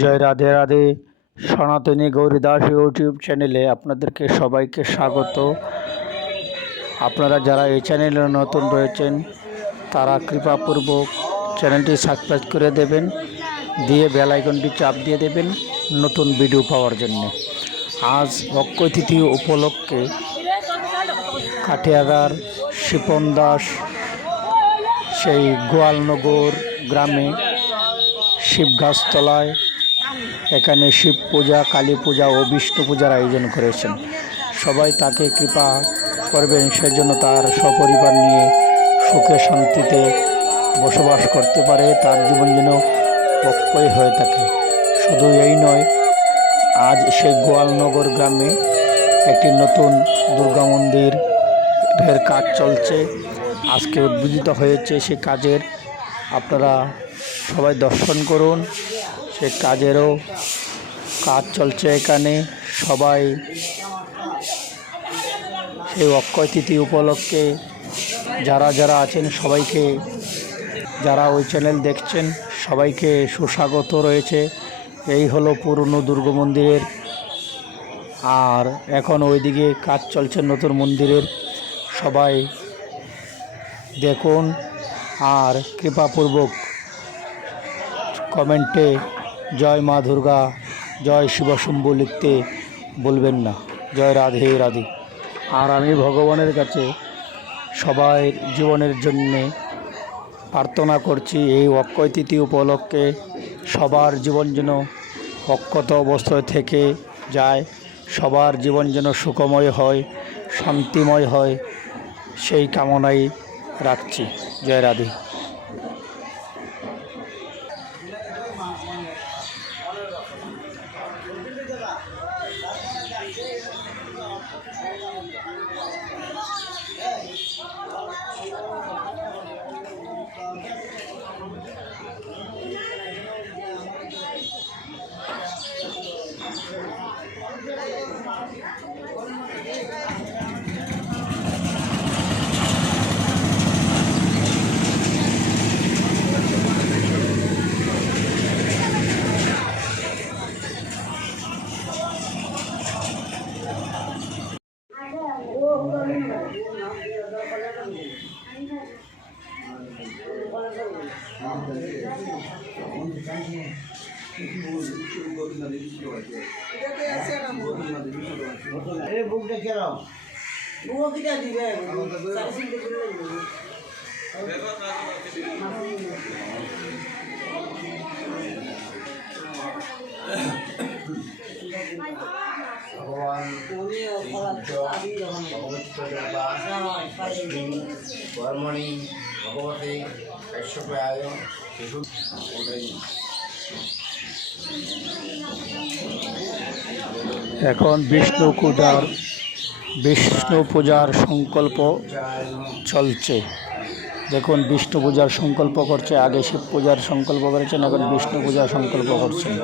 জয় রাধে রাধে। সনাতনী গৌরীদাস ইউটিউব চ্যানেলে আপনাদেরকে সবাইকে স্বাগত। আপনারা যারা এই চ্যানেলে নতুন রয়েছেন তারা কৃপাপূর্বক চ্যানেলটি সাবস্ক্রাইব করে দেবেন, দিয়ে বেল আইকনটি চাপ দিয়ে দেবেন নতুন ভিডিও পাওয়ার জন্য। আজ অক্ষয় তিথি উপলক্ষে কাঠিয়াগার শিপন দাস সেই গোয়ালনগর গ্রামে শিবগাছতলায় এখানে শিব পূজা, কালী পূজা ও বিষ্ণু পূজার আয়োজন করেছেন। সবাই তাকে কৃপা করবেন, সেজন্য তার সপরিবার নিয়ে সুখে শান্তিতে বসবাস করতে পারে, তার জীবন যেন অক্ষয় হয়ে থাকে। শুধু এই নয়, আজ সেই গোয়ালনগর গ্রামে একটি নতুন দুর্গা মন্দিরের কাজ চলছে। আজকে উদ্বোধিত হয়েছে সে কাজের, আপনারা সবাই দর্শন করুন। সে কাজেরও কাজ চলছে এখানে। সবাই সেই অক্ষয় তিথি উপলক্ষে যারা যারা আছেন সবাইকে, যারা ওই চ্যানেল দেখছেন সবাইকে সুস্বাগত রয়েছে। এই হলো পুরনো দুর্গা মন্দিরের, আর এখন ওইদিকে কাজ চলছে নতুন মন্দিরের। সবাই দেখুন আর কৃপাপূর্বক কমেন্টে জয় মা দুর্গা, জয় শিবশম্ভু লিখতে বলবেন না। জয় রাধে রাধে। আর আমি ভগবানের কাছে সবাই জীবনের জন্যে প্রার্থনা করছি, এই অক্ষয় তিথি উপলক্ষে সবার জীবন যেন অক্ষত অবস্থায় থেকে যায়, সবার জীবন যেন সুখময় হয়, শান্তিময় হয়, সেই কামনাই রাখছি। জয় রাধে। ভগবান কর্মণি ভগবতে কাশ্যপায় শিশু। এখন বিষ্ণু পূজার সংকল্প চলছে। দেখুন, বিষ্ণু পূজার সংকল্প করছে। আগে শিব পূজার সংকল্প করেছেন, এখন বিষ্ণু পূজার সংকল্প করছেন।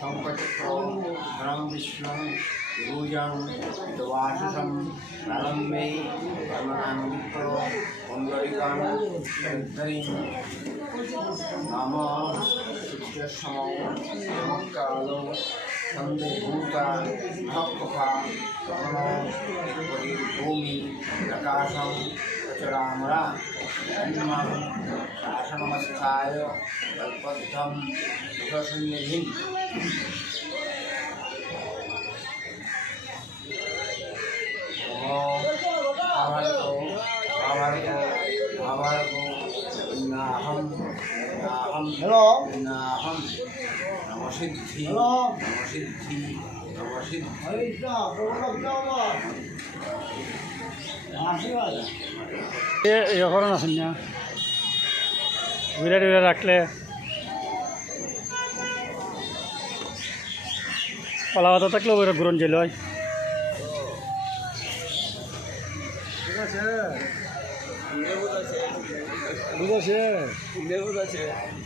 शंकरचक्रं विष्णु गुरुजं द्वादशं प्रारम्भे परमानंदो पुंडरीकां शंकरीं नमः सूर्यसमो नमकालो संदेभूता भक्तफा कमलो भूमि आकाशं चरामरा अन्नम शासनमस्थाय कल्पद्धं सुखसंनिधिं নাহম নমসিদ্ধি নমসিদ্ধি নমসিদ্ধি করেন আছেন না বিরাট বিরাট রাখলে কলা পাতা থাকলেও ওইটা গ্রহণ যেল হয়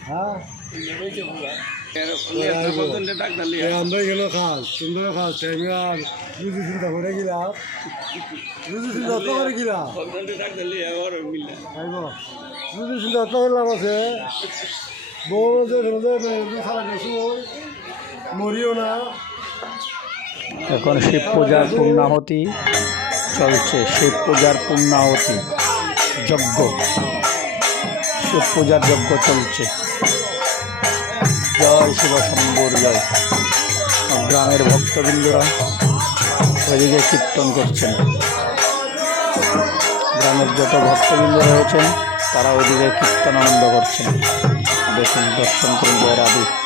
হ্যাঁ আমরা গেল খাস তোমরা খাস আমি আর বুঝি চিন্তা করে গেলাম বুঝি চিন্তা অত করে গেলাম বুঝি চিন্তা অত করলাম আছে বউ যে সারা গেছু মরিও না এখন শিব পূজার পূর্ণাহতি চলছে শিব পূজার পূর্ণাহতি যজ্ঞ শিব পূজার যজ্ঞ চলছে জয় শিব শম্ভুর জয় গ্রামের ভক্তবৃন্দরা ওইদিকে কীর্তন করছেন গ্রামের যত ভক্তবৃন্দ রয়েছেন তারা ওইদিকে কীর্তন আনন্দ করছেন দেখুন দর্শন করুন জয় রাধে